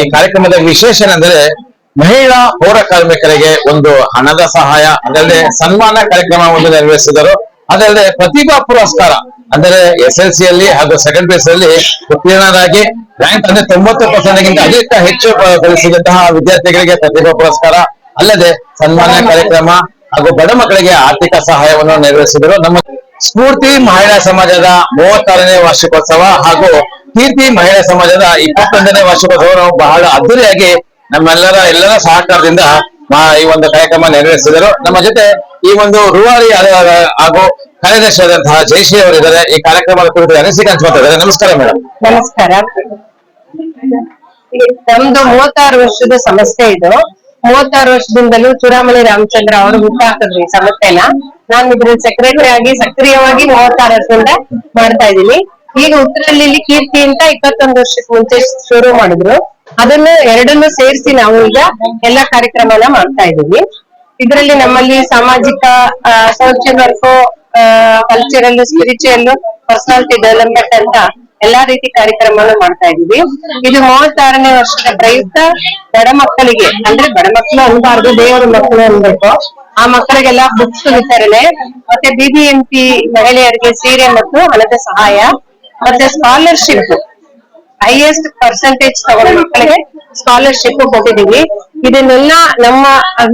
ಈ ಕಾರ್ಯಕ್ರಮದ ವಿಶೇಷ ಏನೆಂದರೆ ಮಹಿಳಾ ಪೌರ ಕಾರ್ಮಿಕರಿಗೆ ಒಂದು ಹಣದ ಸಹಾಯ, ಅದಲ್ಲದೆ ಸನ್ಮಾನ ಕಾರ್ಯಕ್ರಮವನ್ನು ನೆರವೇರಿಸಿದರು. ಅದಲ್ಲದೆ ಪ್ರತಿಭಾ ಪುರಸ್ಕಾರ ಅಂದರೆ SLC ಯಲ್ಲಿ ಹಾಗೂ ಸೆಕೆಂಡ್ PUC ಅಲ್ಲಿ ಉತ್ತೀರ್ಣರಾಗಿ ರ್ಯಾಂಕ್ ಅಂದ್ರೆ 90% ಅದಕ್ಕಿಂತ ಹೆಚ್ಚು ಗಳಿಸಿದಂತಹ ವಿದ್ಯಾರ್ಥಿಗಳಿಗೆ ಪ್ರತಿಭಾ ಪುರಸ್ಕಾರ, ಅಲ್ಲದೆ ಸನ್ಮಾನ ಕಾರ್ಯಕ್ರಮ ಹಾಗೂ ಬಡ ಮಕ್ಕಳಿಗೆ ಆರ್ಥಿಕ ಸಹಾಯವನ್ನು ನೆರವೇರಿಸಿದರು. ನಮ್ಮ ಸ್ಫೂರ್ತಿ ಮಹಿಳಾ ಸಮಾಜದ 36ನೇ ವಾರ್ಷಿಕೋತ್ಸವ ಹಾಗೂ ಕೀರ್ತಿ ಮಹಿಳಾ ಸಮಾಜದ 21ನೇ ವಾರ್ಷಿಕೋತ್ಸವ ಬಹಳ ಅದ್ದೂರಿಯಾಗಿ ಎಲ್ಲರ ಸಹಕಾರದಿಂದ ಈ ಒಂದು ಕಾರ್ಯಕ್ರಮ ನೆರವೇರಿಸಿದರು. ನಮ್ಮ ಜೊತೆ ಈ ಒಂದು ರೂವಾರಿ ಹಾಗೂ ಕಾರ್ಯದರ್ಶಿಯಾದಂತಹ ಜಯಶ್ರೀ ಅವರಿದ್ದಾರೆ. ಈ ಕಾರ್ಯಕ್ರಮದ ಕುರಿತು ಅನಿಸಿಕೆ ಹಂಚಿಕೊಳ್ತಿದ್ದಾರೆ. ನಮಸ್ಕಾರ ಮೇಡಮ್. ನಮಸ್ಕಾರ. ನಮ್ದು 36 ವರ್ಷದ ಸಂಸ್ಥೆ ಇದು. 36 ವರ್ಷದಿಂದಲೂ ಚೂಡಾಮಣಿ ರಾಮಚಂದ್ರ ಅವರು ಹುಟ್ಟಾಕಿದ್ರು ಈ ಸಂಸ್ಥೆನ. ನಾನು ಇದ್ರ ಸೆಕ್ರೆಟರಿ ಆಗಿ ಸಕ್ರಿಯವಾಗಿ 36 ವರ್ಷದಿಂದ ಮಾಡ್ತಾ ಇದ್ದೀನಿ. ಈಗ ಉತ್ತರಹಳ್ಳಿಲಿ ಕೀರ್ತಿ ಅಂತ 21 ವರ್ಷಕ್ಕೆ ಮುಂಚೆ ಶುರು ಮಾಡಿದ್ರು. ಅದನ್ನು ಎರಡನ್ನು ಸೇರಿಸಿ ನಾವು ಈಗ ಎಲ್ಲಾ ಕಾರ್ಯಕ್ರಮನ ಮಾಡ್ತಾ ಇದ್ದೀವಿ. ಇದರಲ್ಲಿ ನಮ್ಮಲ್ಲಿ ಸಾಮಾಜಿಕ, social work, cultural, spiritual, personality development ಅಂತ ಎಲ್ಲಾ ರೀತಿ ಕಾರ್ಯಕ್ರಮನ ಮಾಡ್ತಾ ಇದೀವಿ. ಇದು 36ನೇ ವರ್ಷದ ಪ್ರಯುಕ್ತ ಬಡ ಮಕ್ಕಳಿಗೆ, ಅಂದ್ರೆ ಬಡ ಮಕ್ಕಳು ಅನ್ಬಾರ್ದು, ದೇವರ ಮಕ್ಕಳು ಅನ್ಬೇಕು, ಆ ಮಕ್ಕಳಿಗೆಲ್ಲ ಬುಕ್ಸ್ ವಿತರಣೆ, ಮತ್ತೆ BBMP ಮಹಿಳೆಯರಿಗೆ ಸೀರೆ ಮತ್ತು ಹಣದ ಸಹಾಯ, ಮತ್ತೆ ಸ್ಕಾಲರ್ಶಿಪ್ ಹೈಯೆಸ್ಟ್ ಪರ್ಸೆಂಟೇಜ್ ತಗೊಂಡ ಮಕ್ಕಳಿಗೆ ಸ್ಕಾಲರ್ಶಿಪ್ ಕೊಟ್ಟಿದೀವಿ. ಇದನ್ನೆಲ್ಲ ನಮ್ಮ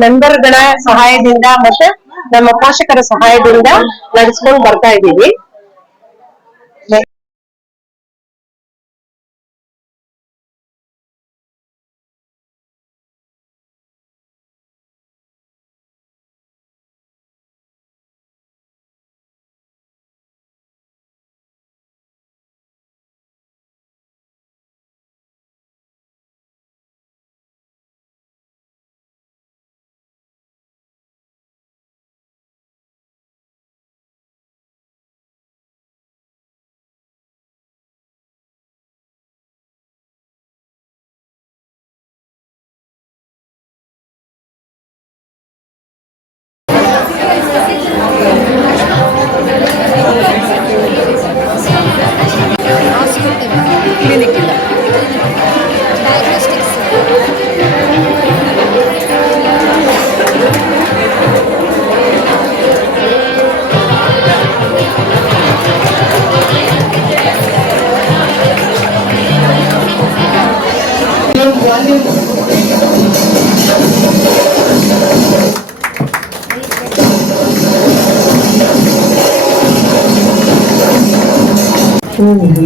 ಮೆಂಬರ್ಗಳ ಸಹಾಯದಿಂದ ಮತ್ತೆ ನಮ್ಮ ಪೋಷಕರ ಸಹಾಯದಿಂದ ನಡೆಸ್ಕೊಂಡು ಬರ್ತಾ ಇದ್ದೀವಿ.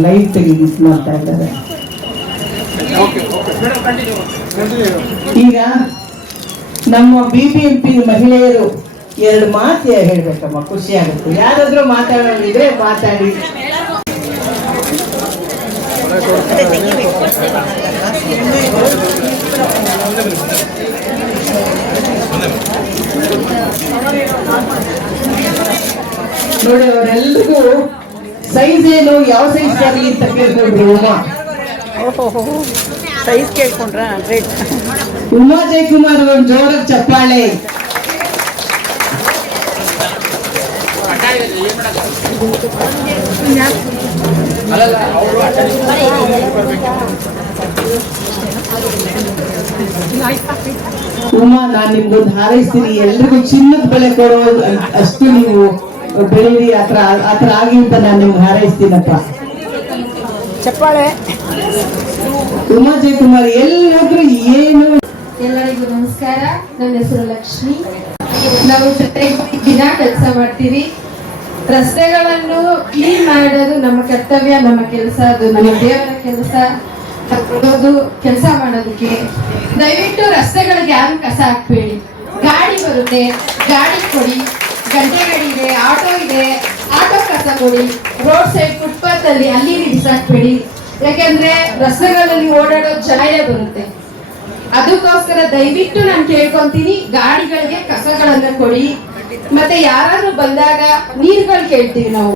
ಲೈಟ್ ಮಾಡ್ತಾ ಇದ್ದಾರೆ. ಈಗ ನಮ್ಮ BBMP ಮಹಿಳೆಯರು 2 ಮಾತು ಹೇಳ್ಬೇಕಮ್ಮ, ಖುಷಿ ಆಗುತ್ತೆ. ಯಾರಾದ್ರೂ ಮಾತಾಡೋದಿದ್ರೆ ಮಾತಾಡಿ. ನೋಡಿ, ಅವರೆಲ್ಲರಿಗೂ ಸೈಜ್ ಏನು, ಯಾವ ಸೈಜ್ ಬರಲಿ ಅಂತ ಕೇಳ್ಕೊಂಡ್ರು. ಸೈಜ್ ಕೇಳ್ಕೊಂಡ್ರ ಗ್ರೇಟ್. ಉಮಾ ಜಯಕುಮಾರ್ ಅವ್ರ ಜೋರಾಗಿ ಚಪ್ಪಾಳೆ. ಉಮಾ, ನಾನ್ ನಿಮ್ಗೊಂದು ಹಾರೈಸ್ತೀನಿ, ಎಲ್ರಿಗೂ ಚಿನ್ನದ ಬೆಲೆ ಕೊಡೋ ಅಷ್ಟು ನೀವು ಬೆಳೀರಿ, ಆತರ ಆಗಿ ಅಂತ ನಾನು ನಿಮ್ಗೆ ಹಾರೈಸ್ತೀನಪ್ಪ. ಚಪ್ಪಾಳೆ. ಉಮಾ ಜಯಕುಮಾರ್ ಎಲ್ಲಾದ್ರೂ ಏನು. ಎಲ್ಲರಿಗೂ ನಮಸ್ಕಾರ. ನನ್ನ ಹೆಸರು ಲಕ್ಷ್ಮಿ. ನಾವು ಜೊತೆಗೆ ದಿನ ಕೆಲಸ ಮಾಡ್ತೀವಿ. ರಸ್ತೆಗಳನ್ನು ಕ್ಲೀನ್ ಮಾಡೋದು ನಮ್ಮ ಕರ್ತವ್ಯ, ನಮ್ಮ ಕೆಲಸ, ಅದು ನಮ್ಮ ದೇವರ ಕೆಲಸ. ಕೆಲಸ ಮಾಡೋದಕ್ಕೆ ದಯವಿಟ್ಟು ರಸ್ತೆಗಳಿಗೆ ಯಾರು ಕಸ ಹಾಕ್ಬೇಡಿ. ಗಾಡಿ ಬರುತ್ತೆ, ಗಾಡಿ ಕೊಡಿ. ಗಂಟೆ ಗಾಡಿ ಇದೆ, ಆಟೋ ಇದೆ, ಆಟೋ ಕಸ ಕೊಡಿ. ರೋಡ್ ಸೈಡ್ ಫುಟ್ಪಾತ್ ಅಲ್ಲಿ ಅಲ್ಲಿ ಬಿಸಾಕ್ಬೇಡಿ. ಯಾಕೆಂದ್ರೆ ರಸ್ತೆಗಳಲ್ಲಿ ಓಡಾಡೋ ಜಾಯ ಬರುತ್ತೆ. ಅದಕ್ಕೋಸ್ಕರ ದಯವಿಟ್ಟು ನಾನು ಕೇಳ್ಕೊಂತೀನಿ, ಗಾಡಿಗಳಿಗೆ ಕಸಗಳನ್ನ ಕೊಡಿ. ಮತ್ತೆ ಯಾರಾದ್ರೂ ಬಂದಾಗ ನೀರುಗಳು ಕೇಳ್ತೀವಿ ನಾವು.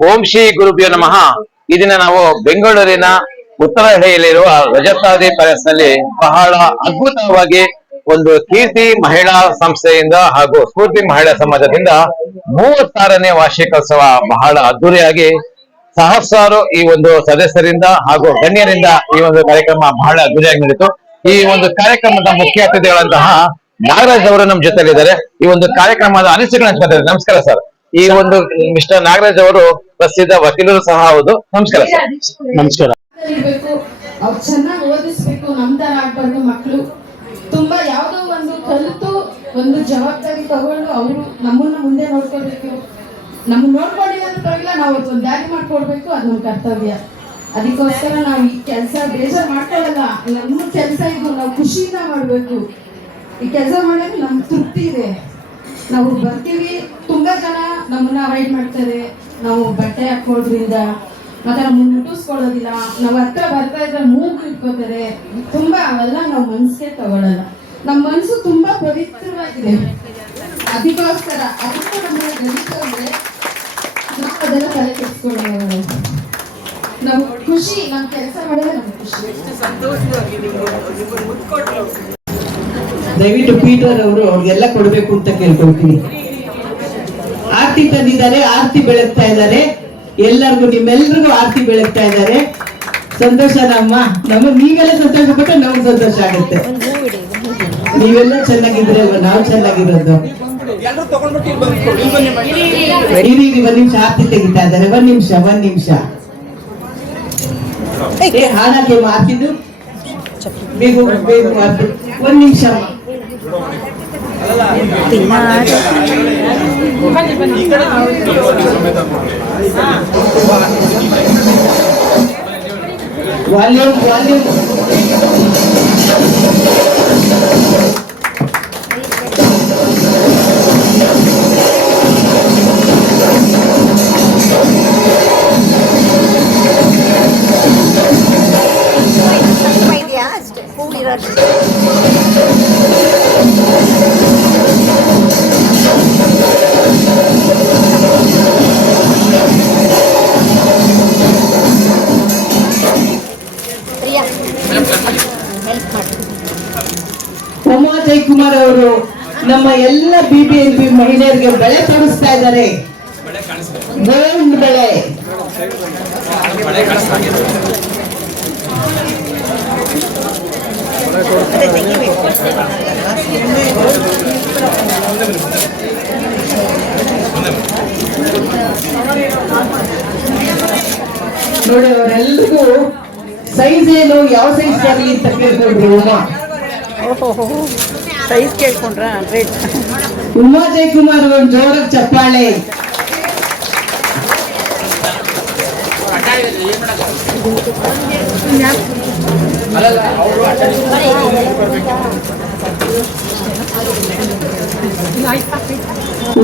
ಓಂ ಶ್ರೀ ಗುರುಭ್ಯೋ ನಮಃ. ಈ ದಿನ ನಾವು ಬೆಂಗಳೂರಿನ ಉತ್ತರಹಳ್ಳಿಯಲ್ಲಿರುವ ರಜತಾದಿ ಪ್ಯಾಲೇಸ್ ನಲ್ಲಿ ಬಹಳ ಅದ್ಭುತವಾಗಿ ಒಂದು ಕೀರ್ತಿ ಮಹಿಳಾ ಸಂಸ್ಥೆಯಿಂದ ಹಾಗೂ ಸ್ಫೂರ್ತಿ ಮಹಿಳಾ ಸಮಾಜದಿಂದ 36ನೇ ವಾರ್ಷಿಕೋತ್ಸವ ಬಹಳ ಅದ್ದೂರಿಯಾಗಿ ಸಹಸ್ರಾರು ಈ ಒಂದು ಸದಸ್ಯರಿಂದ ಹಾಗೂ ಗಣ್ಯರಿಂದ ಈ ಒಂದು ಕಾರ್ಯಕ್ರಮ ಬಹಳ ಅದ್ದೂರಿಯಾಗಿ ನಡೆಯಿತು. ಈ ಒಂದು ಕಾರ್ಯಕ್ರಮದ ಮುಖ್ಯ ಅತಿಥಿಗಳಂತಹ ನಾಗರಾಜ್ ಅವರು ನಮ್ಮ ಜೊತೆಲಿದ್ದಾರೆ. ಈ ಒಂದು ಕಾರ್ಯಕ್ರಮದ ಅನಿಸಿಕೆಗಳನ್ನು ಹಂಚ್ಕೊತಾರೆ. ನಮಸ್ಕಾರ ಸರ್. ಈ ಒಂದು ಮಿಸ್ಟರ್ ನಾಗರಾಜ್ ಅವರು ಪ್ರಸಿದ್ಧ ವಕೀಲರು ಸಹ ಹೌದು. ನಮಸ್ಕಾರ ಸರ್. ನಮಸ್ಕಾರ. ಇರ್ಬೇಕು, ಅವ್ರು ಚೆನ್ನಾಗಿ ಓದಿಸ್ಬೇಕು. ನಮ್ ತರ ಆಗ್ಬಾರ್ದು. ಮಕ್ಕಳು ತುಂಬಾ ಯಾವ್ದೋ ಒಂದು ಕಲಿತು ಒಂದು ಜವಾಬ್ದಾರಿ ತಗೊಂಡು ಅವರು ನಮ್ಮನ್ನ ಮುಂದೆ ನೋಡ್ಕೊಳ್ಬೇಕು. ನಮ್ಮನ್ನ ನೋಡ್ಕೊಂಡಿಲ್ಲ ಅಂತ ಪರವಾಗಿಲ್ಲ, ನಾವು ಒಂದು ದಾರಿ ಮಾಡ್ಕೊಡ್ಬೇಕು. ಅದು ನಮ್ಮ ಕರ್ತವ್ಯ. ಅದಕ್ಕೋಸ್ಕರ ನಾವು ಈ ಕೆಲಸ ಬೇಜಾರು ಮಾಡ್ಕೊಳ್ಳಲ್ಲ. ನಮ್ಮ ಕೆಲಸ ಇದು, ನಾವು ಖುಷಿಯಿಂದ ಮಾಡ್ಬೇಕು. ಈ ಕೆಲಸ ಮಾಡೋದು ನಮ್ಗೆ ತೃಪ್ತಿ ಇದೆ. ನಾವು ಬರ್ತೀವಿ, ತುಂಬಾ ಜನ ನಮ್ಮನ್ನ ಅವಾಯ್ಡ್ ಮಾಡ್ತಾರೆ. ನಾವು ಬಟ್ಟೆ ಹಾಕೋದ್ರಿಂದ ಮತ್ತೆ ನಮ್ಮನ್ನ ಮುಟ್ಟಿಸ್ಕೊಳ್ಳೋದಿಲ್ಲ. ನಾವು ಹತ್ರ ಬರ್ತಾ ಇದ್ರೆ ಮೂಗು ಇಟ್ಕೋತಾರೆ. ತುಂಬಾ ಅವೆಲ್ಲ ನಾವು ಮನ್ಸಿಗೆ ತಗೊಳ್ಳಲ್ಲ. ನಮ್ಮ ಮನಸ್ಸು ತುಂಬಾ ಪವಿತ್ರವಾಗಿದೆ. ಅದಕ್ಕೋಸ್ಕರ ಅದಕ್ಕೆ ನಮ್ಮನ್ನ ಗಣಿತಂದ್ರೆ ನಾವು ಅದೆಲ್ಲ ತಲೆ ಕೆಡಿಸ್ಕೊಳ್ಳೋದು. ನಾವು ಖುಷಿ, ನಮ್ಮ ಕೆಲಸ ಮಾಡಿದ್ರೆ ನಮ್ಗೆ ಖುಷಿ. ದಯವಿಟ್ಟು ಪೀಟರ್ ಅವರು ಅವ್ರಿಗೆಲ್ಲ ಕೊಡ್ಬೇಕು ಅಂತ ಕೇಳ್ಕೊಳ್ತೀನಿ. ಆರತಿ ತಂದಿದ್ದಾರೆ, ಆರತಿ ಬೆಳಗ್ತಾ ಇದ್ದಾರೆ. ಎಲ್ಲರಿಗೂ ನಿಮ್ಮೆಲ್ರಿಗೂ ಆರತಿ ಬೆಳಗ್ತಾ ಇದ್ದಾರೆ. ಸಂತೋಷ ನೀವೆಲ್ಲ ಸಂತೋಷ ಪಟ್ಟರೆ ನಮ್ಗೆ ಸಂತೋಷ ಆಗುತ್ತೆ. ನೀವೆಲ್ಲ ಚೆನ್ನಾಗಿದ್ರೆ ನಾವು ಚೆನ್ನಾಗಿರೋದು. ಇರಿ, ಒಂದ್ ನಿಮಿಷ ಆರತಿ ತೆಗಿತಾ ಇದ್ದಾರೆ. ಒಂದ್ ನಿಮಿಷ ಹಾಡಕ್ಕೆ ಮಾತಿದ್ದು ಬೇಗ ಮಾತು. ಒಂದ್ ನಿಮಿಷ ವಾಲ್ಯೂಮ್ ಉಮಾ ಜಯಕುಮಾರ್ ಅವರು ನಮ್ಮ ಎಲ್ಲ BBMP ಮಹಿಳೆಯರಿಗೆ ಬೆಳೆ ತೋರಿಸ್ತಾ ಇದ್ದಾರೆ. ಗೋಲ್ಡ್ ಬೆಳೆ. ನೋಡಿ, ಅವರೆಲ್ಲರಿಗೂ ಸೈಜ್ ಏನು, ಯಾವ ಸೈಜ್ ಆಗಲಿ ಅಂತ ಕೇಳ್ಕೊಂಡ್ರು ಉಮಾ. ಸೈಜ್ ಕೇಳ್ಕೊಂಡ್ರ ರೇಟ್. ಉಮಾ ಜಯಕುಮಾರ್ ಒಂದು ಜೋರಾಗಿ ಚಪ್ಪಾಳೆ.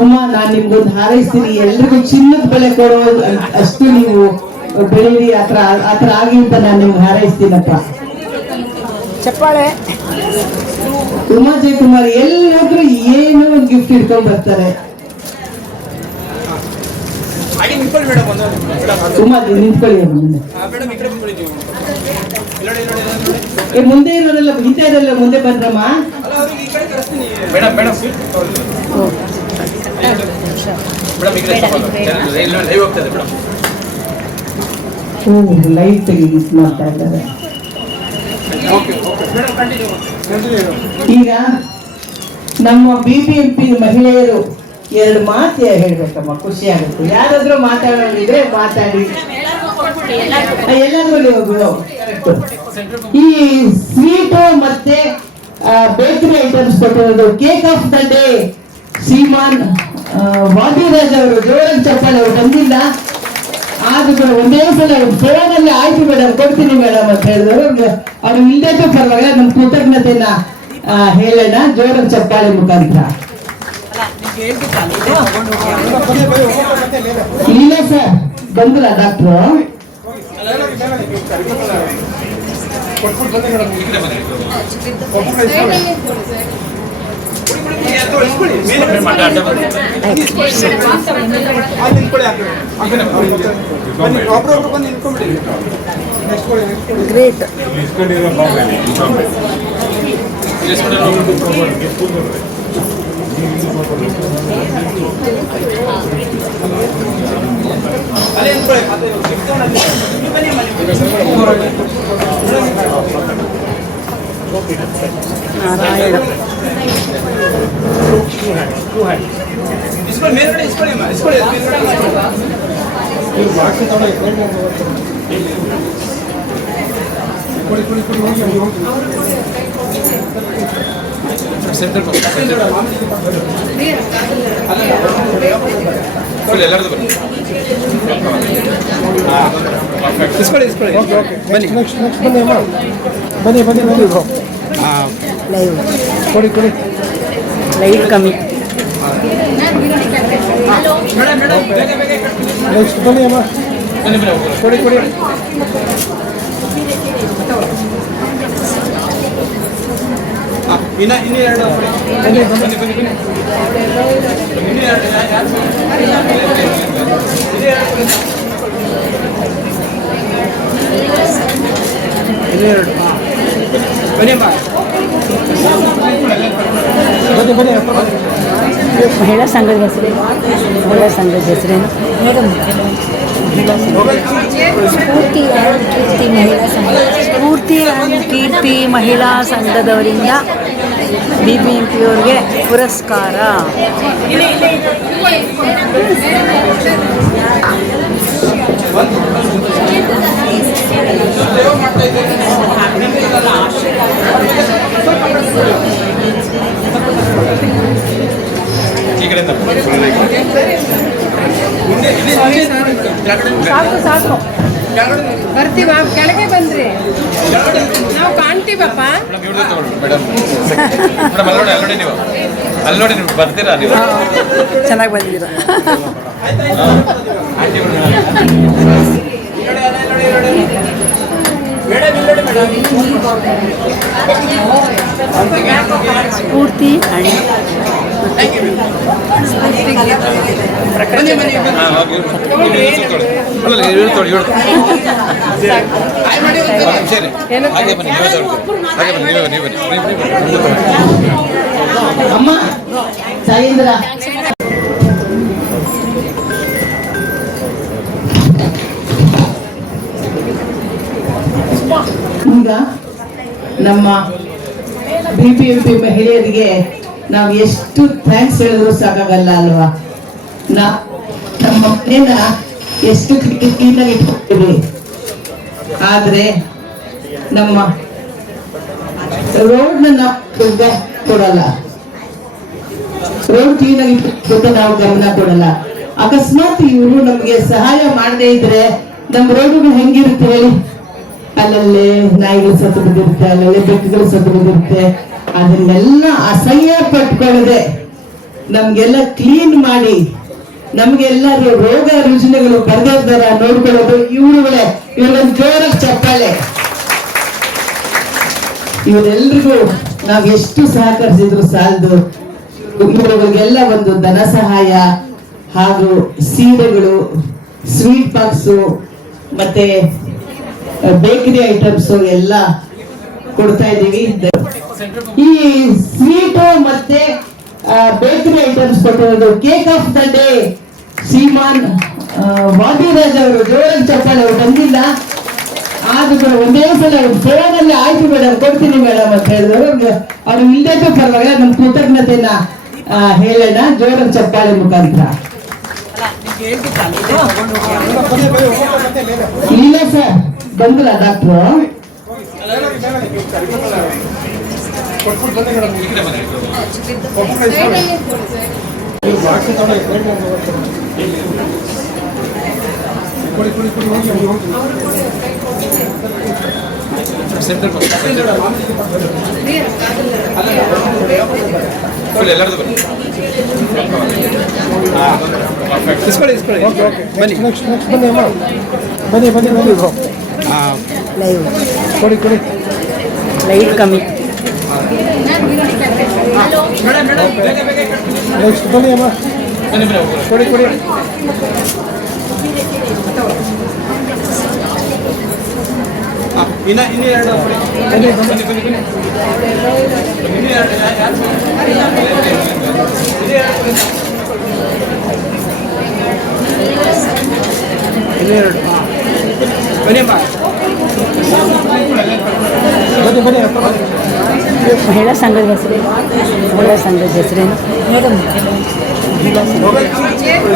ಉಮಾ, ನಾನ್ ನಿಮ್ಗೊಂದು ಹಾರೈಸ್ತೀನಿ. ಎಲ್ರಿಗೂ ಚಿನ್ನದ ಬೆಲೆ ಕೊಡೋ ಅಷ್ಟು ನೀವು ಬೆಳೀರಿ. ಆತರ ಆಗಿ ಅಂತ ನಾನು ನಿಮ್ಗೆ ಹಾರೈಸ್ತೀನಪ್ಪ. ಚಪ್ಪಾಳೆ. ಉಮಾ ಜಯಕುಮಾರ್ ಎಲ್ಲೋದ್ರು ಏನೋ ಒಂದು ಗಿಫ್ಟ್ ಇಟ್ಕೊಂಡ್ ಬರ್ತಾರೆ. ಉಮಾ ನಿಂತ್ಕೊಳ್ಳಿ. ಮುಂದೆ ಇರೋರೆಲ್ಲ ಹಿಂದೆ ಇರೋಲ್ಲ, ಮುಂದೆ ಬಂದ್ರಮ್ಮ. ಲೈಟ್ ತೆಗಿ ಮಾಡ್ತಾ ಇದ್ದಾರೆ. ಈಗ ನಮ್ಮ BBMP ಮಹಿಳೆಯರು ಎರಡು ಮಾತು ಹೇಳ್ಬೇಕಮ್ಮ, ಖುಷಿ ಆಗುತ್ತೆ. ಯಾರಾದ್ರೂ ಮಾತಾಡೋದಿದ್ರೆ ಮಾತಾಡಿ. ಎಲ್ಲರಿಗೂ ಈ ಸ್ವೀಟು ಮತ್ತೆ ಬೇಕರಿ ಐಟಮ್ಸ್ ಕೊಟ್ಟಿರೋದು ಕೇಕ್ ಆಫ್ ದ ಡೇ ಶ್ರೀಮಾನ್ ವಾದಿರಾಜ್ ಅವರು. ಜೋರಾಗಿ ಚಪ್ಪಾಳೆ. ಅವರು ಬಂದಿಲ್ಲ ಆದ್ರೂ ಒಂದೇ ಸಲ ಫೋನಲ್ಲಿ ಆಯ್ತು ಮೇಡಮ್ ಕೊಡ್ತೀನಿ ಮೇಡಮ್ ಅಂತ ಹೇಳಿದವರು. ಅವ್ರು ಇಲ್ಲದೇ ಪರವಾಗಿಲ್ಲ, ನಮ್ಮ ಕೃತಜ್ಞತೆನ ಹೇಳೋಣ ಜೋರಾಗಿ ಚಪ್ಪಾಳೆ ಮುಖಾಂತರ. ಇಲ್ಲ ಸರ್, ಬಂದ್ರ ಡಾಕ್ಟ್ರು. ಗ್ರೇಟ್. ನಾರಾಯಣ ಎಲ್ಲರದು ಬನ್ನಿ ಬನ್ನಿ ಲೈವ್ ಕೊಡಿ ಲೈಟ್ ಕಮ್ಮಿ ನೆಕ್ಸ್ಟ್ ಬನ್ನಿ ಅಮ್ಮ ಕೊಡಿ ಇನ್ನು ಎರಡು ಮಹಿಳಾ ಸಂಘದ ಹೆಸರೇನು ಮೇಡಮ್ ಸ್ಫೂರ್ತಿ ಆ್ಯಂಡ್ ಕೀರ್ತಿ ಮಹಿಳಾ ಸಂಘದವರಿಂದ BBMP ಅವ್ರಿಗೆ ಪುರಸ್ಕಾರ. ಸಾಕು ಬರ್ತೀವ ಕೆಳಗೆ ಬಂದ್ರಿ ನಾವು ಕಾಣ್ತೀವಪ್ಪ. ಅಲ್ಲೋಡಿ ನೀವು ಬರ್ತೀರಾ ನೀವು ಚೆನ್ನಾಗಿ ಬಂದಿದ್ದೀರ. ಸ್ಫೂರ್ತಿ ಅಮ್ಮ ಸಾಯೇಂದ್ರ ಈಗ ನಮ್ಮ BBMP ಮಹಿಳೆಯರಿಗೆ ನಾವು ಎಷ್ಟು ಥ್ಯಾಂಕ್ಸ್ ಹೇಳಿದ್ರು ಸಾಕಾಗಲ್ಲ ಅಲ್ವಾ. ನಮ್ಮ ಮನೆಯನ್ನ ಎಷ್ಟು ಕ್ಲೀನಾಗಿ ಇಟ್ಕೊಳ್ತೀವಿ, ಆದ್ರೆ ನಮ್ಮ ರೋಡ್ನ ನಾವು ಕೊಡಲ್ಲ. ರೋಡ್ ಕ್ಲೀನಾಗಿ ಇಟ್ಕೊಂಡು ನಾವು ಗಮನ ಕೊಡಲ್ಲ. ಅಕಸ್ಮಾತ್ ಇವರು ನಮ್ಗೆ ಸಹಾಯ ಮಾಡದೇ ಇದ್ರೆ ನಮ್ಮ ರೋಡ್ಗಳು ಹೆಂಗಿರುತ್ತೆ ಹೇಳಿ? ಅಲ್ಲಲ್ಲೇ ನಾಯಿಗಳು ಸತ್ತು ಬಿದ್ದಿರುತ್ತೆ, ಅಲ್ಲಲ್ಲೇ ಬೆಕ್ಕುಗಳು ಸತ್ತು ಬಿದ್ದಿರುತ್ತೆ. ಅದನ್ನೆಲ್ಲ ಅಸಹ್ಯ ಪಟ್ಕೊಳ್ಳದೆ ನಮ್ಗೆಲ್ಲ ಕ್ಲೀನ್ ಮಾಡಿ ನಮ್ಗೆಲ್ಲ ರೋಗ ರುಜಿನಗಳು ಬರ್ದಿರ್ತಾರ ನೋಡ್ಕೊಳ್ಳೋದು ಇವರುಗಳೇ. ಇವ್ರೊಂದು ಜೋರಾಗಿ ಚಪ್ಪಾಳೆ. ಇವರೆಲ್ರಿಗೂ ನಾವ್ ಎಷ್ಟು ಸಹಕರಿಸಿದ್ರು ಸಾಲದು. ಇವರಿಗೆಲ್ಲ ಒಂದು ಧನ ಸಹಾಯ ಹಾಗೂ ಸೀರೆಗಳು, ಸ್ವೀಟ್ ಬಾಕ್ಸು ಮತ್ತೆ ಬೇಕರಿ ಐಟಮ್ಸ್ ಎಲ್ಲ ಕೊಡ್ತಾ ಇದ್ದೀವಿ. ಈ ಸ್ವೀಟು ಮತ್ತೆ ಬೇಕರಿ ಐಟಮ್ಸ್ ಕೊಟ್ಟಿರೋದು ಕೇಕ್ ಆಫ್ ದ ಡೇ ಶ್ರೀಮಾನ್ ವಾದಿರಾಜ್ ಅವರು. ಜೋರಾಗಿ ಚಪ್ಪಾಳೆ. ಅವರು ಬಂದಿಲ್ಲ ಆದ್ರೂ ಒಂದೇ ಸಲ ಫೋನಲ್ಲಿ ಆಯ್ತು ಮೇಡಮ್ ಕೊಡ್ತೀನಿ ಮೇಡಮ್ ಅಂತ ಹೇಳಿದ್ರು. ಅವ್ರು ಇಲ್ಲದೇ ಪರವಾಗಿಲ್ಲ, ನಮ್ಮ ಕೃತಜ್ಞತೆನ ಹೇಳೋಣ ಜೋರಾಗಿ ಚಪ್ಪಾಳೆ ಮುಖಾಂತರ. ಇಲ್ಲ ಸರ್ ಬಂದಿಲ್ಲ ಡಾಕ್ಟ್ರು. ಎಲ್ಲರದು ಬನ್ನಿ ನೆಕ್ಸ್ಟ್ ಬನ್ನಿ ಅಮ್ಮ ಬನ್ನಿ ಲೈವ್ ಕೊಡಿ ಲೈಟ್ ಕಮ್ಮಿ ನೆಕ್ಸ್ಟ್ ಬನ್ನಿ ಅಮ್ಮ ಕೊಡಿ ಇನ್ನು ಎರಡು ಕೊಡಿ. ಬನ್ನಿ ಬನ್ನಿ ಬನ್ನಿ ಬನ್ನಿ. ಇನ್ನು ಎರಡು ಬನ್ನಿಮ್ಮ. ಬನ್ನಿ ಬನ್ನಿ ಅಪ್ಪ ಬನ್ನಿ. ಮಹಿಳಾ ಸಂಘದ ಹೆಸರೇನು? ಮಹಿಳಾ ಸಂಘದ ಹೆಸರೇನು ಮೇಡಮ್?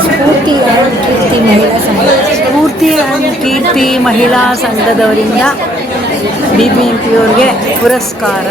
ಸ್ಫೂರ್ತಿ ಆ್ಯಂಡ್ ಕೀರ್ತಿ ಮಹಿಳಾ ಸಂಘ. ಸ್ಫೂರ್ತಿ ಆ್ಯಂಡ್ ಕೀರ್ತಿ ಮಹಿಳಾ ಸಂಘದವರಿಂದ BBMP ಅವ್ರಿಗೆ ಪುರಸ್ಕಾರ.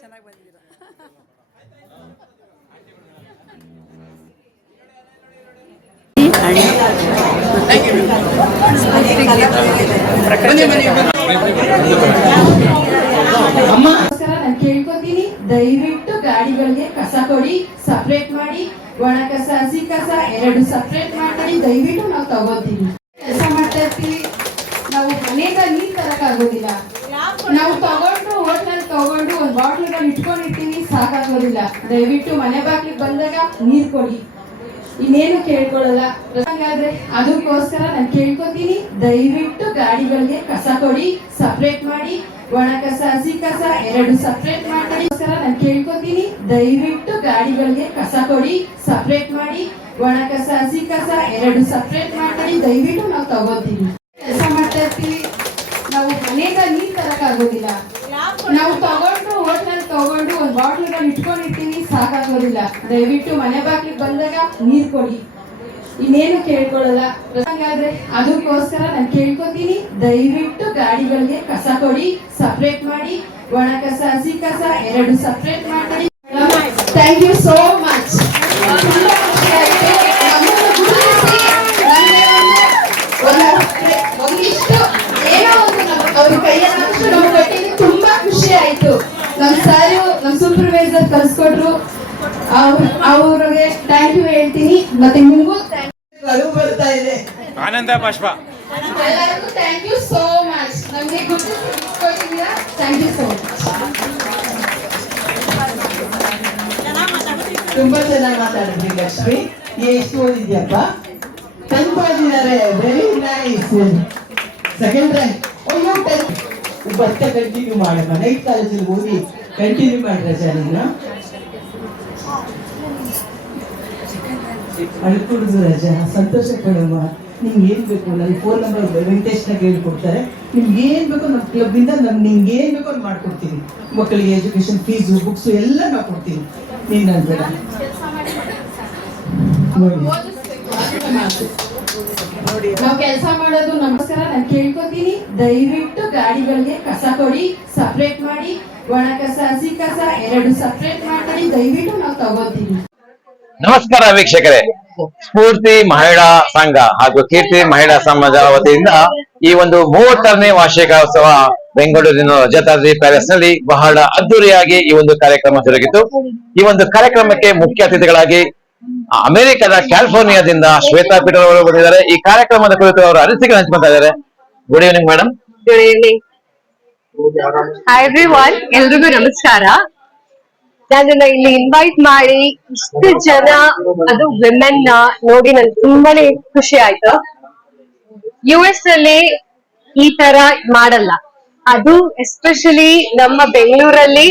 ಚೆನ್ನಾಗಿ ಬಂದಿದ್ದೀರಾ. ನಾನು ಕೇಳ್ಕೊತೀನಿ, ದಯವಿಟ್ಟು ಗಾಡಿಗಳಿಗೆ ಕಸ ಕೊಡಿ, ಸಪ್ರೇಟ್ ಮಾಡಿ. ಒಣ ಕಸ ಹಸಿ ಕಸ ಎರಡು ಸಪ್ರೇಟ್ ಮಾಡಿ. ದಯವಿಟ್ಟು ನಾವು ತಗೋತೀವಿ. ಕೆಲಸ ಮಾಡ್ತಾ ಇರ್ತೀವಿ, ನಾವು ಮನೆಯಿಂದ ನೀರ್ ತರಕ್ ಆಗೋದಿಲ್ಲ. ನಾವು ತಗೊಂಡು ಹೋಟ್ಲಲ್ಲಿ ತಗೊಂಡು ಒಂದ್ ಬಾಟ್ಲ್ಗಳು ಇಟ್ಕೊಂಡಿರ್ತೀವಿ, ಸಾಕಾಗೋದಿಲ್ಲ. ದಯವಿಟ್ಟು ಮನೆ ಬಾಗಿಲಿಗೆ ಬಂದಾಗ ನೀರ್ ಕೊಡಿ, ಇನ್ನೇನು ಕೇಳ್ಕೊಳ್ಳಲ್ಲ. ಹಾಗಾದ್ರೆ ಅದಕ್ಕೋಸ್ಕರ ನಾನು ಕೇಳ್ಕೊತೀನಿ, ದಯವಿಟ್ಟು ಗಾಡಿಗಳಿಗೆ ಕಸ ಕೊಡಿ, ಸಪ್ರೇಟ್ ಮಾಡಿ. ಒಣ ಕಸ ಹಸಿ ಕಸ ಎರಡು ಸಪ್ರೇಟ್ ಮಾಡಿ. ನಾನು ಕೇಳ್ಕೊತೀನಿ, ದಯವಿಟ್ಟು ಗಾಡಿಗಳಿಗೆ ಕಸ ಕೊಡಿ, ಸಪ್ರೇಟ್ ಮಾಡಿ. ಒಣ ಕಸ ಹಸಿ ಕಸ ಎರಡು ಸಪ್ರೇಟ್ ಮಾಡಿ. ದಯವಿಟ್ಟು ನಾವು ತಗೋತೀವಿ. ಕೆಲಸ ಮಾಡ್ತಾ ಇರ್ತೀವಿ, ನಾವು ಮನೆಯಿಂದ ನೀರ್ ತರಕ್ ಆಗೋದಿಲ್ಲ. ನಾವು ತಗೊಂಡು ಹೋಟ್ಲಲ್ಲಿ ತಗೊಂಡು ಒಂದ್ ಬಾಟ್ಲ್ಗಳು ಇಟ್ಕೊಂಡಿರ್ತೀವಿ, ಸಾಕಾಗೋದಿಲ್ಲ. ದಯವಿಟ್ಟು ಮನೆ ಬಾಗಿಲಿಗೆ ಬಂದಾಗ ನೀರ್ ಕೊಡಿ, ಇನ್ನೇನು ಕೇಳ್ಕೊಳ್ಳಲ್ಲ. ಹಾಗಾದ್ರೆ ಅದಕ್ಕೋಸ್ಕರ ನಾನು ಕೇಳ್ಕೊತೀನಿ, ದಯವಿಟ್ಟು ಗಾಡಿಗಳಿಗೆ ಕಸ ಕೊಡಿ, ಸಪ್ರೇಟ್ ಮಾಡಿ. ಒಣ ಕಸ ಹಸಿ ಕಸ ಎರಡು ಸಪ್ರೇಟ್ ಮಾಡಿ. Thank you so much. ತುಂಬಾ ಖುಷಿ ಆಯ್ತು. ನಮ್ಮನ್ನು ಗುರುತಿಸಿ ಒಂದಿಷ್ಟು ಏನೋ ಒಂದು ಅವ್ರ ಕೈಯಷ್ಟು ನಮ್ಗೆ ಕೊಟ್ಟಿದ್ದು ತುಂಬಾ ಖುಷಿ ಆಯ್ತು. ನಮ್ ಸಾರು ನಮ್ ಸೂಪರ್ವೈಸರ್ ಕಲ್ಸ್ಕೊಟ್ರು, ಅವ್ರಿಗೆ ಥ್ಯಾಂಕ್ ಯು ಹೇಳ್ತೀನಿ. ಮತ್ತೆ ನಿಮಗೂ ಬರ್ತಾ ಇದೆ. ಆನಂದ ಬಾಷ್ಪ. ಎಲ್ಲರಿಗೂ ಥ್ಯಾಂಕ್ ಯು ಸೋ ಮಚ್. ನಮ್ಗೆ ಗುರುತಿಸಿದ್ದೀರಾ, ಥ್ಯಾಂಕ್ ಯು ಸೋ ಮಚ್. ತುಂಬಾ ಚೆನ್ನಾಗಿ ಮಾತಾಡಿದ್ರಿ ಲಕ್ಷ್ಮಿ. ಎಷ್ಟು ಓದಿದ್ಯಪ್ಪ? 10th ಓದಿದ್ದಾರೆ. Very nice. Second rank. ಅಯ್ಯೋ 10th. ಮತ್ತೆ ಕಂಟಿನ್ಯೂ ಮಾಡಮ್ಮ. ನೈಟ್ ಕಾಲೇಜಲ್ಲಿ ಓದಿ ಕಂಟಿನ್ಯೂ ಮಾಡ್ರೆ ನೀನು. ಅಳ್ಕೊಡುದು ರಜಾ, ಸಂತೋಷ ಪಡಮ್ಮ. ನಿಮ್ಗೆ ಏನ್ ಬೇಕು ನನ್ನ ಫೋನ್ ನಂಬರ್ ವೆಂಕಟೇಶ್ನಾಗ ಹೇಳ್ಕೊಡ್ತಾರೆ. ನಿಮ್ಗೆ ಏನ್ ಬೇಕೋ ನಮ್ಮ ಕ್ಲಬ್ಬಿಂದ ನಿಮ್ಗೆ ಏನ್ ಬೇಕೋ ಅದು ಮಾಡ್ಕೊಡ್ತೀನಿ. ಮಕ್ಕಳಿಗೆ ಎಜುಕೇಶನ್ ಫೀಸು ಬುಕ್ಸು ಎಲ್ಲ ನಾವು ಕೊಡ್ತೀನಿ. ನೀನು ಅನ್ಬೇಡ ನೋಡಿ. ನಾವು ಕೆಲಸ ಮಾಡೋದು ನಮಸ್ಕಾರ. ನಾನು ಕೇಳ್ಕೊತೀನಿ, ದಯವಿಟ್ಟು ಗಾಡಿಗಳಿಗೆ ಕಸ ಕೊಡಿ, ಸಪ್ರೇಟ್ ಮಾಡಿ. ಒಣ ಕಸ ಹಸಿ ಕಸ ಎರಡು ಸಪ್ರೇಟ್ ಮಾಡಿ. ದಯವಿಟ್ಟು ನಾವು ತಗೋತೀವಿ. ನಮಸ್ಕಾರ ವೀಕ್ಷಕರೇ, ಸ್ಫೂರ್ತಿ ಮಹಿಳಾ ಸಂಘ ಹಾಗೂ ಕೀರ್ತಿ ಮಹಿಳಾ ಸಮಾಜ ವತಿಯಿಂದ ಈ ಒಂದು 30ನೇ ವಾರ್ಷಿಕೋತ್ಸವ ಬೆಂಗಳೂರಿನ ರಜತಾದ್ರಿ ಪ್ಯಾಲೇಸ್ ನಲ್ಲಿ ಬಹಳ ಅದ್ದೂರಿಯಾಗಿ ಈ ಒಂದು ಕಾರ್ಯಕ್ರಮ ಜರುಗಿತು. ಈ ಒಂದು ಕಾರ್ಯಕ್ರಮಕ್ಕೆ ಮುಖ್ಯ ಅತಿಥಿಗಳಾಗಿ ಅಮೆರಿಕದ ಕ್ಯಾಲಿಫೋರ್ನಿಯಾದಿಂದ ಶ್ವೇತಾ ಪೀಟರ್ ಅವರು ಬಂದಿದ್ದಾರೆ. ಈ ಕಾರ್ಯಕ್ರಮದ ಕುರಿತು ಅವರು ಅನಿಸಿಕೆ ಹಂಚ್ಕೊತಾ ಇದ್ದಾರೆ. Good evening madam. Good evening. Hi everyone, ಎಲ್ರಿಗೂ ನಮಸ್ಕಾರ. ನನ್ನನ್ನ ಇಲ್ಲಿ ಇನ್ವೈಟ್ ಮಾಡಿ ಇಷ್ಟು ಜನ, ಅದು ವಿಮೆನ್ ನೋಡಿ ನನ್ಗೆ ತುಂಬಾನೇ ಖುಷಿ ಆಯ್ತು. US ಅಲ್ಲಿ ಈ ತರ ಮಾಡಲ್ಲ, ಅದು ಎಸ್ಪೆಷಲಿ ನಮ್ಮ ಬೆಂಗಳೂರಲ್ಲಿ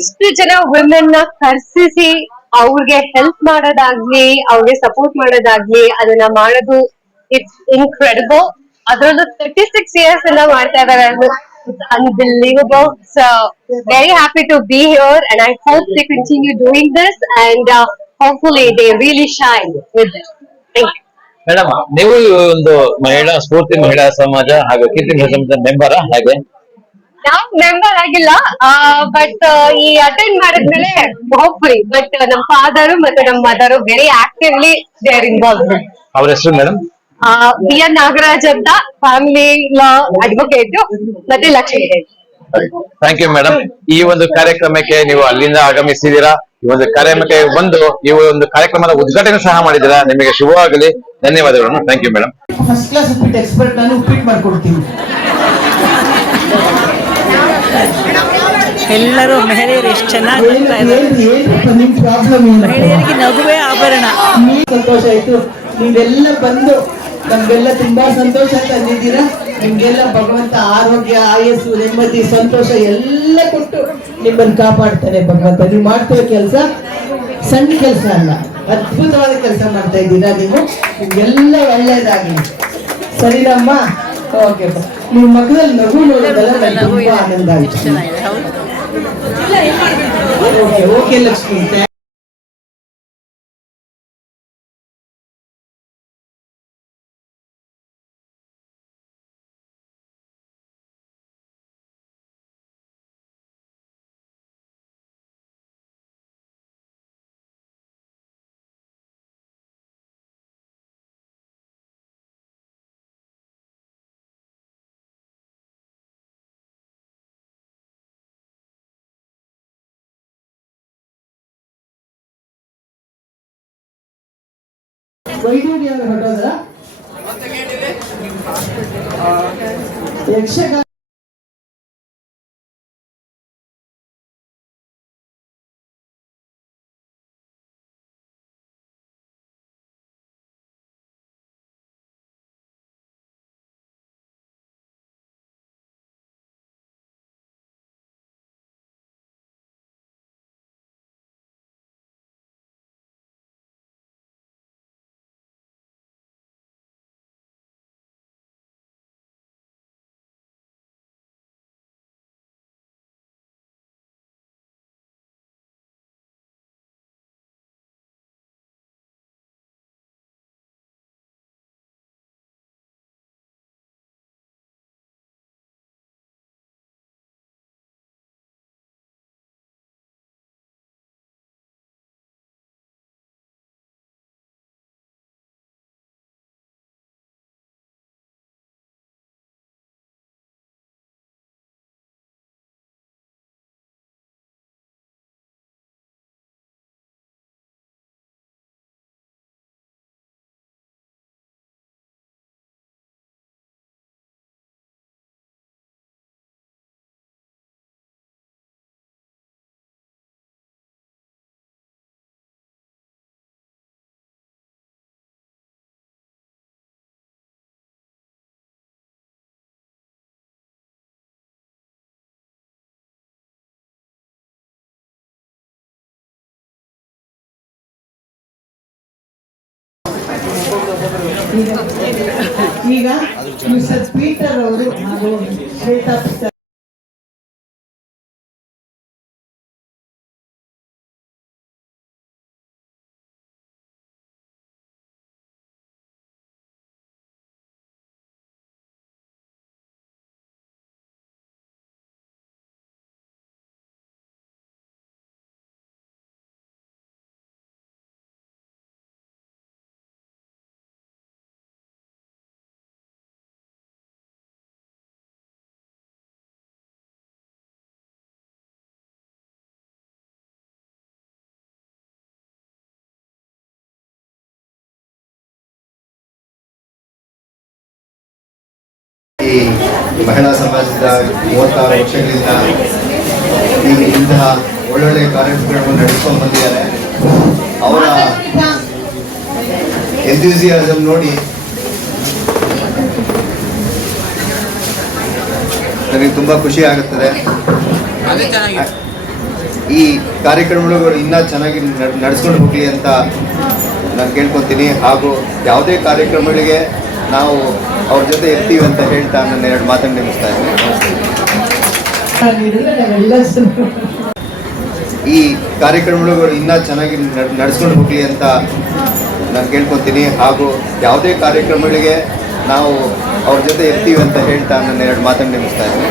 ಇಷ್ಟು ಜನ ವಿಮೆನ್ ನ ಕರ್ಸಿಸಿ ಅವ್ರಿಗೆ ಹೆಲ್ಪ್ ಮಾಡೋದಾಗ್ಲಿ, ಅವ್ರಿಗೆ ಸಪೋರ್ಟ್ ಮಾಡೋದಾಗ್ಲಿ, ಅದನ್ನ ಮಾಡೋದು ಇಟ್ಸ್ ಇನ್ಕ್ರೆಡಿಬಲ್. ಅದ್ರಲ್ಲೂ 36 years ಎಲ್ಲ ಮಾಡ್ತಾ ಇದಾರೆ. It's unbelievable. So very happy to be here, and I hope they continue doing this, and hopefully they really shine with it. Thank you. Madam, ನೀವು ಈ ಒಂದು ಮಹಿಳಾ ಸ್ಫೂರ್ತಿ ಮಹಿಳಾ ಸಮಾಜ ಹಾಗೂ ಕೀರ್ತಿ ಮಹಿಳಾ ಸಮಾಜ ಮೆಂಬರಾ? ಹಾಗೆ ನಾವ್ ಮೆಂಬರ್ ಆಗಿಲ್ಲ, ಬಟ್ ಈ ಅಟೆಂಡ್ ಮಾಡಿದ್ಮೇಲೆ ಹೋಪ್ಫುಲಿ. ಬಟ್ ನಮ್ಮ ಫಾದರ್ ಮತ್ತೆ ನಮ್ಮ mother very actively they are involved. ಅವ್ರ ಹೆಸರು ಮೇಡಮ್? BN ನಾಗರಾಜ್ ಅಂತ, ಫ್ಯಾಮಿಲಿ ಲಾ ಅಡ್ವೊಕೇಟ್, ಮತ್ತೆ ಲಕ್ಷ್ಮೀ. Thank you madam. ಈ ಒಂದು ಕಾರ್ಯಕ್ರಮಕ್ಕೆ ನೀವು ಅಲ್ಲಿಂದ ಆಗಮಿಸಿದ್ದೀರಾ. ಈ ಒಂದು ಕಾರ್ಯಕ್ರಮಕ್ಕೆ ಬಂದು ಈ ಒಂದು ಕಾರ್ಯಕ್ರಮದ ಉದ್ಘಾಟನೆ ಸಹ ಮಾಡಿದ್ದೀರಾ. ನಿಮಗೆ ಶುಭವಾಗಲಿ. ಧನ್ಯವಾದಗಳನ್ನು. Thank you madam. First class ಉಪ್ಪಿಟ್ಟು ಎಕ್ಸ್ಪರ್ಟ್, ನಾನು ಉಪ್ಪಿಟ್ಟು ಮಾಡ್ಕೊಡ್ತೀನಿ. ಎಲ್ಲರೂ ಮಹಿಳೆಯರು ಎಷ್ಟು ಚೆನ್ನಾಗಿ ಬರ್ತಾ ಇದ್ದಾರೆ. ನಿಮ್ ಪ್ರಾಬ್ಲಮ್ ಏನು? ಮಹಿಳೆಯರಿಗೆ ನಗುವೇ ಆಭರಣ. ಸಂತೋಷ ಆಯ್ತು, ನೀವೆಲ್ಲ ಬಂದು ನಮ್ಗೆಲ್ಲ ತುಂಬಾ ಸಂತೋಷ ತಂದಿದ್ದೀರಾ. ನಿಮ್ಗೆಲ್ಲ ಭಗವಂತ ಆರೋಗ್ಯ, ಆಯಸ್ಸು, ನೆಮ್ಮದಿ, ಸಂತೋಷ ಎಲ್ಲ ಕೊಟ್ಟು ನಿಮ್ಮನ್ನು ಕಾಪಾಡ್ತಾನೆ ಭಗವಂತ. ನೀವು ಮಾಡ್ತಿರೋ ಕೆಲಸ ಸಣ್ಣ ಕೆಲಸ ಅಲ್ಲ, ಅದ್ಭುತವಾದ ಕೆಲಸ ಮಾಡ್ತಾ ಇದ್ದೀರಾ ನೀವು. ನಿಮ್ಗೆಲ್ಲ ಒಳ್ಳೇದಾಗಲಿ. ಸರಿನಮ್ಮ? ಓಕೆ. ನಿಮ್ಮ ಮಕ್ಕಳಲ್ಲಿ ನಗು ನೋಡೋದಲ್ಲ ನನಗೆ ತುಂಬಾ ಆನಂದ ಆಯ್ತು. Okay okay Lakshmi. ವೈದ್ಯೂರಿ ಅವರು ಹೊರಟೋದ್ರ? ಯಕ್ಷಗಾನ ಈಗ ಮಿಸ್ಟರ್ ಪೀಟರ್ ಅವರು ಹಾಗೂ ಶ್ವೇತಾ ಈ ಮಹಿಳಾ ಸಮಾಜದ 36 ವರ್ಷಗಳಿಂದ ಇಂತಹ ಒಳ್ಳೊಳ್ಳೆ ಕಾರ್ಯಕ್ರಮಗಳನ್ನು ನಡೆಸ್ಕೊಂಡು ಬಂದಿದ್ದಾರೆ. ಅವರ ಎಂಥೂಸಿಯಾಸಮ್ ನೋಡಿ ನನಗೆ ತುಂಬ ಖುಷಿ ಆಗುತ್ತದೆ. ಈ ಕಾರ್ಯಕ್ರಮಗಳು ಇನ್ನೂ ಚೆನ್ನಾಗಿ ನಡೆಸ್ಕೊಂಡು ಹೋಗಲಿ ಅಂತ ನಾನು ಕೇಳ್ಕೊತೀನಿ. ಹಾಗೂ ಯಾವುದೇ ಕಾರ್ಯಕ್ರಮಗಳಿಗೆ ನಾವು ಅವ್ರ ಜೊತೆ ಇರ್ತೀವಿ ಅಂತ ಹೇಳ್ತಾ ನನ್ನ 2 ಮಾತನ್ನು ನಿಲ್ಲಿಸ್ತಾ ಇದ್ದೀನಿ. ಈ ಕಾರ್ಯಕ್ರಮಗಳು ಇನ್ನೂ ಚೆನ್ನಾಗಿ ನಡೆಸ್ಕೊಂಡು ಹೋಗಲಿ ಅಂತ ನಾನು ಕೇಳ್ಕೊತೀನಿ. ಹಾಗೂ ಯಾವುದೇ ಕಾರ್ಯಕ್ರಮಗಳಿಗೆ ನಾವು ಅವ್ರ ಜೊತೆ ಇರ್ತೀವಿ ಅಂತ ಹೇಳ್ತಾ ನನ್ನ 2 ಮಾತನ್ನು ನಿಲ್ಲಿಸ್ತಾ ಇದ್ದೀನಿ.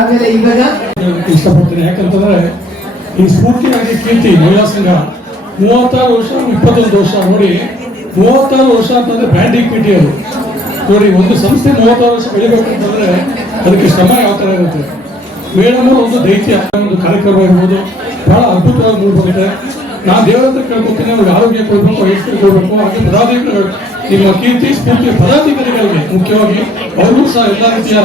ಆಮೇಲೆ ಇವಾಗ ಇಷ್ಟಪಡ್ತೀನಿ. ಯಾಕಂತಂದ್ರೆ ಈ ಸ್ಫೂರ್ತಿಯಾಗಿ ಕೀರ್ತಿ ಮಹಿಳಾ ಸಂಘ 36 ವರ್ಷ 21 ವರ್ಷ ನೋಡಿ. 36 ವರ್ಷ ಅಂತಂದ್ರೆ ಬ್ರ್ಯಾಂಡ್ ಈಕ್ವಿಟಿ ಅದು ನೋಡಿ. ಒಂದು ಸಂಸ್ಥೆ 36 ವರ್ಷ ಬೆಳಿಬೇಕಂತಂದ್ರೆ ಅದಕ್ಕೆ ಶ್ರಮ ಯಾವ ಥರ ಇರುತ್ತೆ. ಮೇಡಮ್ ಒಂದು ದೈತ್ಯ ಒಂದು ಕಾರ್ಯಕ್ರಮ ಇರ್ಬೋದು, ಬಹಳ ಅದ್ಭುತವಾಗಿ ಮೂಡಿಬರುತ್ತೆ. ನಾನು ದೇವರ ಹತ್ರ ಕೇಳ್ಕೊತೀನಿ, ಅವ್ರಿಗೆ ಆರೋಗ್ಯ ಕೊಡಬೇಕು, ಐಶ್ವರ್ಯ ಕೊಡಬೇಕು. ಹಾಗೆ ಪದಾಧಿಕಾರಿಗಳು, ನಿಮ್ಮ ಕೀರ್ತಿ ಸ್ಫೂರ್ತಿಯ ಪದಾಧಿಕಾರಿಗಳಿಗೆ ಮುಖ್ಯವಾಗಿ ಅವ್ರಿಗೂ ಸಹ ಎಲ್ಲ ರೀತಿಯ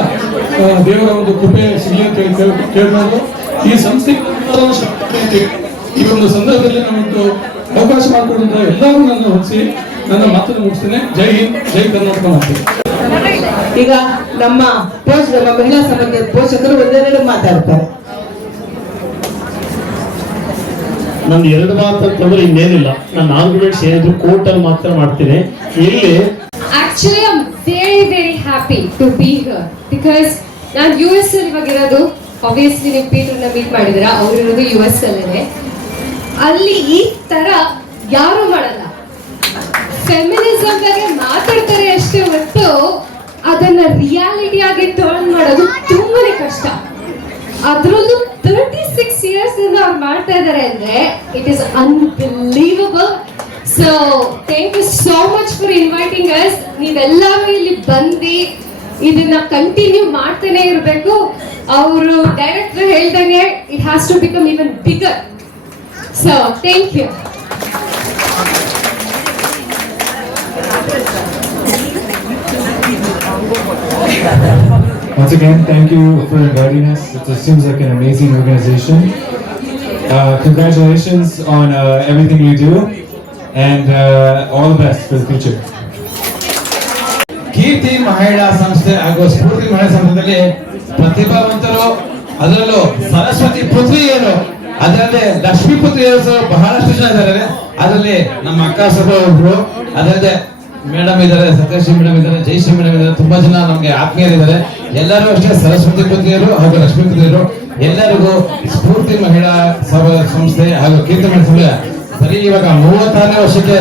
ದೇವರ ಒಂದು ಕೃಪೆ ಸಿಗಲಿ ಅಂತ ಹೇಳಿ ಕೇಳ್ಬೋದು. ಈ ಸಂಸ್ಥೆ ಈ ಒಂದು ಸಂದರ್ಭದಲ್ಲಿ ನಾವೊಂದು ಅವಕಾಶ ಮಾಡಿಕೊಡಿದ್ರೆ ಎಲ್ಲರೂ ನನ್ನ ಹೊರಿಸಿ ನನ್ನ ಮಾತನ್ನು ಮುಗಿಸ್ತೇನೆ. ಜೈ ಹಿಂದ್, ಜೈ ಕರ್ನಾಟಕ ಮಾತೆ. ಈಗ ನಮ್ಮ ಮಹಿಳಾ ಸಮಾಜದ ಪೋಷಕರು ಒಂದೆರಡು ಮಾತಾಡ್ತಾರೆ. ನಾನು 2 ಮಾತು ಅಂತಂದ್ರೆ ಇನ್ನೇನಿಲ್ಲ. ನಾನು ಆರ್ಗ್ಯುಮೆಂಟ್ಸ್ ಏನಿದ್ರು ಕೋರ್ಟ್ ಅಲ್ಲಿ ಮಾತ್ರ ಮಾಡ್ತೀನಿ. ಇಲ್ಲಿ actually I am very happy to be here because ನಾನು US ಅಲ್ಲಿ ಇವಾಗ ಇರೋದು. ಆಬ್ವಿಯಸ್ಲಿ ನೀವು ಪೀಟರ್ನ ಮೀಟ್ ಮಾಡಿದಿರಾ, ಅವ್ರು ಇರೋದು US ಅಲ್ಲೇ. ಅಲ್ಲಿ ಈ ತರ ಯಾರು ಮಾಡಲ್ಲ. ಫೆಮಿನಿಸಮ್ ಬಗ್ಗೆ ಮಾತಾಡ್ತಾರೆ ಅಷ್ಟೇ ಹೊರತು ಅದನ್ನ ರಿಯಾಲಿಟಿ ಆಗಿ ಟರ್ನ್ ಮಾಡೋದು ತುಂಬಾನೇ ಕಷ್ಟ. ಅದರಲ್ಲೂ 36 years ಇಂದ ಅವ್ರು ಮಾಡ್ತಾ ಇದ್ದಾರೆ ಅಂದ್ರೆ it is unbelievable. So thank you so much for inviting us. ನೀವೆಲ್ಲರೂ ಇಲ್ಲಿ ಬಂದು ಇದನ್ನ ಕಂಟಿನ್ಯೂ ಮಾಡ್ತಾನೆ ಇರಬೇಕು. ಅವರು ಡೈರೆಕ್ಟರ್ ಹೇಳ್ದಂಗೆ it has to become even bigger. So thank you. Once again, thank you for inviting us. It seems like an amazing organization. Congratulations on everything you do, and all the best for the future. ಕೀರ್ತಿ ಮಹಿಳಾ ಸಂಸ್ಥೆ ಹಾಗೂ ಸ್ಫೂರ್ತಿ ಮಹಿಳಾ ಸಂಸ್ಥೆಯಲ್ಲಿ ಪ್ರತಿಭಾವಂತರು, ಅದರಲ್ಲೂ ಸರಸ್ವತಿ ಪುತ್ರಿಯರು, ಅದರಲ್ಲಿ ಲಕ್ಷ್ಮೀ ಪುತ್ರಿಯರು ಬಹಳಷ್ಟು ಜನ ಇದ್ದಾರೆ. ಅದರಲ್ಲಿ ನಮ್ಮ ಅಕ್ಕ ಸಹ ಒಬ್ರು, ಅದಲ್ಲದೆ ಮೇಡಮ್ ಇದ್ದಾರೆ, ಸತ್ಯಶ್ರೀ ಮೇಡಮ್ ಇದ್ದಾರೆ, ಜಯಶ್ರೀ ಮೇಡಮ್ ಇದ್ದಾರೆ. ತುಂಬಾ ಜನ ನಮ್ಗೆ ಆತ್ಮೀಯರಿದ್ದಾರೆ. ಎಲ್ಲರೂ ಅಷ್ಟೇ ಸರಸ್ವತಿ ಪುತ್ರಿಯರು ಹಾಗೂ ಲಕ್ಷ್ಮೀ ಪುತ್ರಿಯರು. ಎಲ್ಲರಿಗೂ ಸ್ಫೂರ್ತಿ ಮಹಿಳಾ ಸಂಸ್ಥೆ ಹಾಗೂ ಕೀರ್ತಿ ಮಹಿಳಾ ಸಂಸ್ಥೆ ಸರಿ ಇವಾಗ 36ನೇ ವರ್ಷಕ್ಕೆ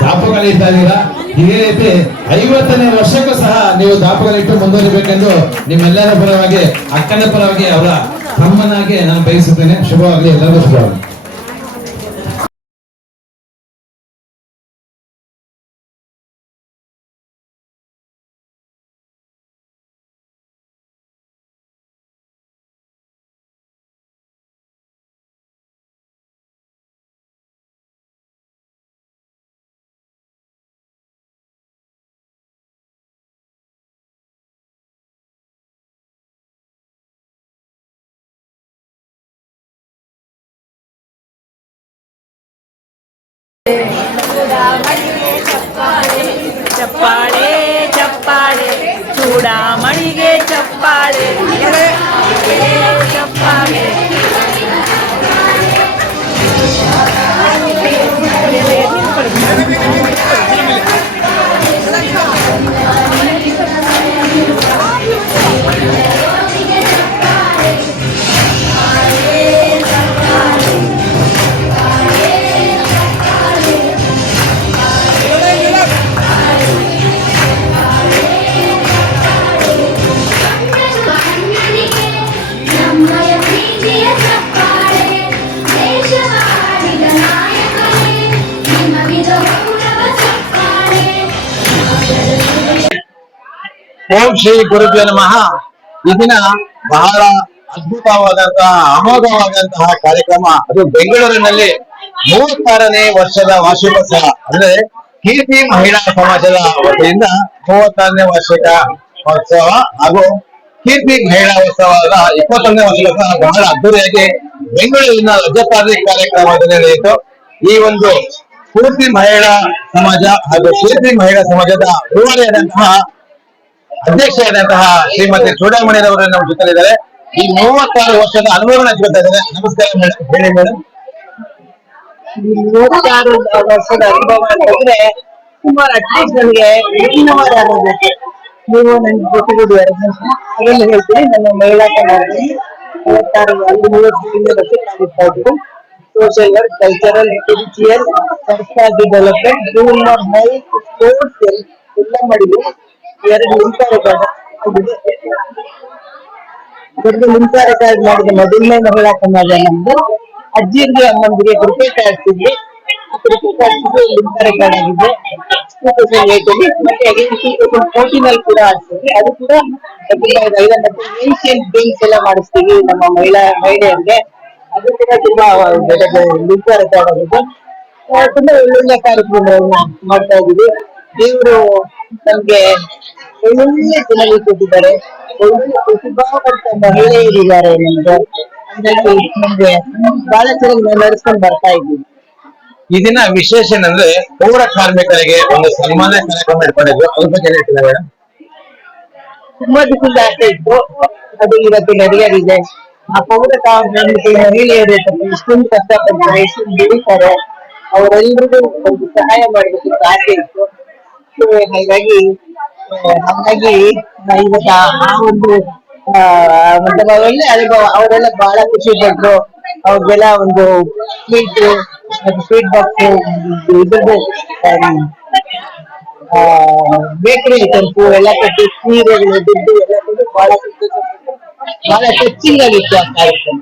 ದಾಪುಗಾಲಿ ಇಡ್ತಾ ಇದ್ದೀರಾ. ಇದೇ ರೀತಿ 50ನೇ ವರ್ಷಕ್ಕೂ ಸಹ ನೀವು ದಾಪುಗಾಲಿ ಇಟ್ಟು ಮುಂದುವರಿಬೇಕೆಂದು ನಿಮ್ಮೆಲ್ಲರ ಪರವಾಗಿ, ಅಕ್ಕನ ಪರವಾಗಿ, ಅವರ ತಮ್ಮನಾಗಿ ನಾನು ಬಯಸುತ್ತೇನೆ. ಶುಭವಾಗಲಿ, ಎಲ್ಲರಿಗೂ ಶುಭವಾಗಲಿ. ಚಪ್ಪಾಳೆ ಚಪ್ಪಾಳೆ ಚೂಡಾಮಣಿಗೆ ಚಪ್ಪಾಳೆ ಚಪ್ಪಾಳೆ. ಓಂ ಶ್ರೀ ಗುರುಭ್ಯೋ ನಮಃ. ಈ ದಿನ ಬಹಳ ಅದ್ಭುತವಾದಂತಹ, ಅಮೋಘವಾದಂತಹ ಕಾರ್ಯಕ್ರಮ. ಅದು ಬೆಂಗಳೂರಿನಲ್ಲಿ 36ನೇ ವರ್ಷದ ವಾರ್ಷಿಕೋತ್ಸವ, ಅಂದ್ರೆ ಕೀರ್ತಿ ಮಹಿಳಾ ಸಮಾಜದ ವತಿಯಿಂದ 36ನೇ ವಾರ್ಷಿಕ ಉತ್ಸವ ಹಾಗೂ ಕೀರ್ತಿ ಮಹಿಳಾ ಉತ್ಸವದ 21ನೇ ವರ್ಷದ ಬಹಳ ಅದ್ದೂರಿಯಾಗಿ ಬೆಂಗಳೂರಿನ ರಜತಾದ್ರಿ ಕಾರ್ಯಕ್ರಮದಲ್ಲಿ ನಡೆಯಿತು. ಈ ಒಂದು ಸ್ಫೂರ್ತಿ ಮಹಿಳಾ ಸಮಾಜ ಹಾಗೂ ಕೀರ್ತಿ ಮಹಿಳಾ ಸಮಾಜದ ರೂವಾರಿಯಾದಂತಹ ಅಧ್ಯಕ್ಷರಾದಂತಹ ಶ್ರೀಮತಿ ಚೂಡಾಮಣಿರವರು ನಮ್ಮ ಜೊತೆಲಿದ್ದಾರೆ. ಈ 36 ವರ್ಷದ ಅನುಭವನ ಹಂಚ್ಕೊಳ್ತಾ ಇದ್ದಾರೆ. ನಮಸ್ಕಾರ ಮೇಡಮ್, ಹೇಳಿ ಮೇಡಮ್. 36 ವರ್ಷದ ಅನುಭವ ಅಂತಂದ್ರೆ ಸುಮಾರು ಅಟ್ಲೀಸ್ಟ್ ನನಗೆ ವಿಭಿನ್ನವಾದ ಅನುಭವ. ನೀವು ನನ್ಗೆ ಗೊತ್ತಿರೋದು ಅದನ್ನು ಹೇಳ್ತೀನಿ. ನನ್ನ ಮಹಿಳಾ ಸಮಾಜದಲ್ಲಿ 30 ವರ್ಷದಿಂದ ಇದ್ರು. Social work, cultural, spiritual, personality development, human health, sports ಎಲ್ಲ ಮಾಡಿದ್ವಿ. 2 ನಿಮಿಷ ರೆಕಾರ್ಡ್ ಮಾಡಿದ ಮೊದಲನೇ ಮಹಿಳಾ ಸಮಾಜ ನಮ್ದು. ಅಜ್ಜಿಯರಿಗೆ ಅಮ್ಮಂದಿಗೆ ಕ್ರಿಕೆಟ್ ಆಡ್ತಿದ್ವಿ. ರೆಕಾರ್ಡ್ ಆಗಿದೆ 2008 ಅಲ್ಲಿ. ಮತ್ತೆ ಅಗೇನ್ 2014 ಅಲ್ಲಿ ಕೂಡ ಆಡ್ತೀವಿ. ಅದು ಕೂಡ ತುಂಬಾ ಇದೆ. ಮತ್ತೆ ಏನ್ಷಿಯಂಟ್ ಗೇಮ್ಸ್ ಎಲ್ಲ ಮಾಡಿಸ್ತೀವಿ ನಮ್ಮ ಮಹಿಳೆಯರಿಗೆ. ಅದು ಕೂಡ ತುಂಬಾ ರೆಕಾರ್ಡ್ ಆಗಿದೆ. ತುಂಬಾ ಒಳ್ಳೊಳ್ಳೆ ಕಾರ್ಯಕ್ರಮಗಳನ್ನ ಮಾಡ್ತಾ ಇದೀವಿ. ದೇವರು ನಮ್ಗೆ ಒಳ್ಳೊಳ್ಳೆ ಜನಗಳು ಕೊಟ್ಟಿದ್ದಾರೆ. ಒಳ್ಳೊಳ್ಳೆ ಪ್ರತಿಭಾವಂತ ಮಹಿಳೆಯರಿದ್ದಾರೆ ನಮ್ಗೆ. ಹಂಗಾಗಿ ನಮ್ಗೆ ಬಹಳ ಚೆನ್ನಾಗಿ ನಡೆಸ್ಕೊಂಡು ಬರ್ತಾ ಇದ್ದೀವಿ. ಈ ದಿನ ವಿಶೇಷ ಏನಂದ್ರೆ ಪೌರ ಕಾರ್ಮಿಕರಿಗೆ ಒಂದು ಸನ್ಮಾನ ಕಾರ್ಯಕ್ರಮ ಇಟ್ಕೊಂಡಿದ್ರು. ಅದ್ರ ಬಗ್ಗೆ ಹೇಳ್ತಿಲ್ಲ ಮೇಡಮ್. ತುಂಬಾ ದಿವಸದ ಆಸೆ ಇತ್ತು, ಅದು ಇವತ್ತು ನೆರವೇರಿದೆ. ಆ ಪೌರ ಕಾರ್ಮಿಕ ಮಹಿಳೆಯರು ಇಷ್ಟೊಂದು ಕಷ್ಟಪಡ್ತಾರೆ, ಇಷ್ಟೊಂದು ದುಡಿತಾರೆ, ಅವರೆಲ್ಲರಿಗೂ ಒಂದು ಸಹಾಯ ಮಾಡಬೇಕು ಆಸೆ ಇತ್ತು. ಹಾಗಾಗಿ ಇವತ್ತು ಆ ಒಂದು ಒಳ್ಳೆ ಅನುಭವ. ಅವರೆಲ್ಲ ಬಹಳ ಖುಷಿ ಪಟ್ರು. ಅವ್ರಿಗೆಲ್ಲ ಒಂದು ಸ್ವೀಟ್ ಬಾಕ್ಸ್, ಇದ್ರದ್ದು ಬೇಕರಿ ಐಟಮ್ಸ್ ಎಲ್ಲ ಕೊಟ್ಟು, ಸೀರೆಗಳು, ದುಡ್ಡು ಎಲ್ಲ ಕೊಟ್ಟು ಬಹಳ ಸಂತೋಷ ಪಟ್ಟು, ಬಹಳ ಟಚಿಂಗ್ ಆಗಿತ್ತು ಆ ಕಾರ್ಯಕ್ರಮ.